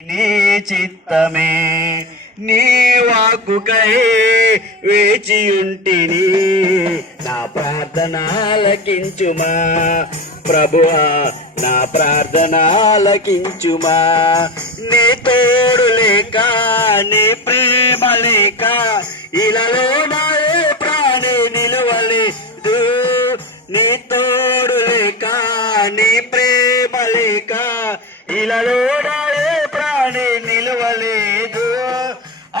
నీ చిత్తమే నీ వాక్కుకై వేచియుంటిని నా ప్రార్థన ఆలకించుమా ప్రభువా నా ప్రార్థన ఆలకించుమా నీ తోడు లేక నీ ప్రేమ లేక ఇలాలో నా ఏ ప్రాణి నిలువలేదు నీ తోడు లేక నీ ప్రేమ లేక ఇలాలో నా ఏ ప్రాణి నిలువలేదు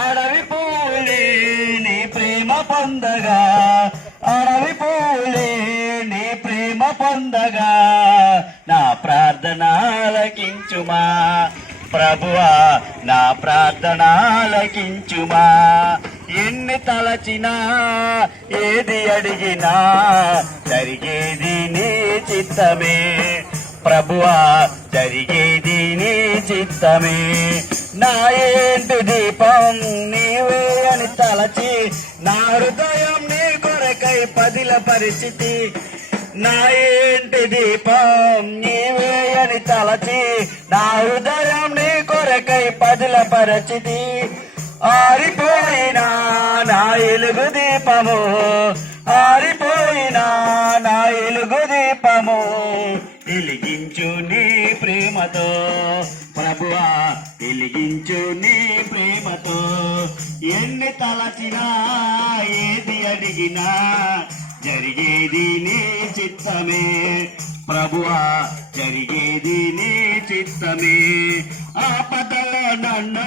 అడవి పూలే నీ ప్రేమ పొందగా అడవి పూలే నీ ప్రేమ పొందగా నా ప్రార్థన ఆలకించుమా ప్రభువా నా ప్రార్థన ఆలకించుమా ఎన్ని తలచినా ఏది అడిగినా జరిగేది నీ చిత్తమే ప్రభువా జరిగేది నీ చిత్తమే నా ఏంటి దీపం నీవే అని తలచి నా హృదయం నీ కొరకై పదిల పరిస్థితి నా ఏంటి దీపం నీవే అని తలచి నా హృదయం నీ కొరకై పదిల పరిస్థితి ఆరిపోయినా నా ఎలుగు దీపము ఆరిపోయినా నా ఎలుగు దీపము వెలిగించు నీ ప్రేమతో ప్రభువా వెలిగించు నీ ప్రేమతో ఎన్ని తలచినా ఏది అడిగినా జరిగేది నీ చిత్తమే ప్రభువా జరిగేది నీ చిత్తమే ఆపదలో నన్ను